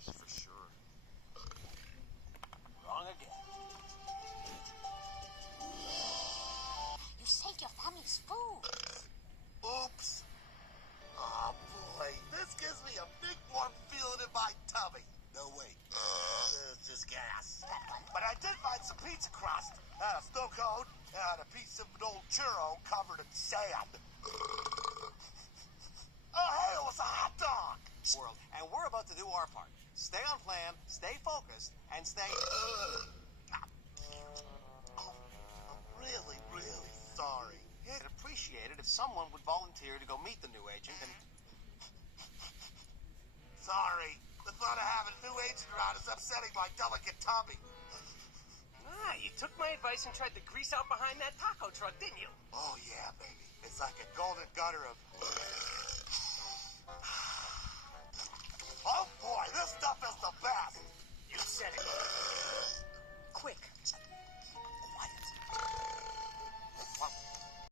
years, for sure. Wrong again. You saved your family's food. Oops. Oh, boy. This gives me a big warm feeling in my tummy. No, wait. It's just gas. But I did find some pizza crust, a snow cone, and a piece of an old churro covered in sand. Oh, hey, it was a hot dog. World, and we're about to do our part. Stay on plan, stay focused, and stay... Oh, I'm really, really sorry. I'd appreciate it if someone would volunteer to go meet the new agent and... Sorry. The thought of having a new agent around is upsetting my delicate tummy. Ah, you took my advice and tried to grease out behind that taco truck, didn't you? Oh, yeah, baby. It's like a golden gutter of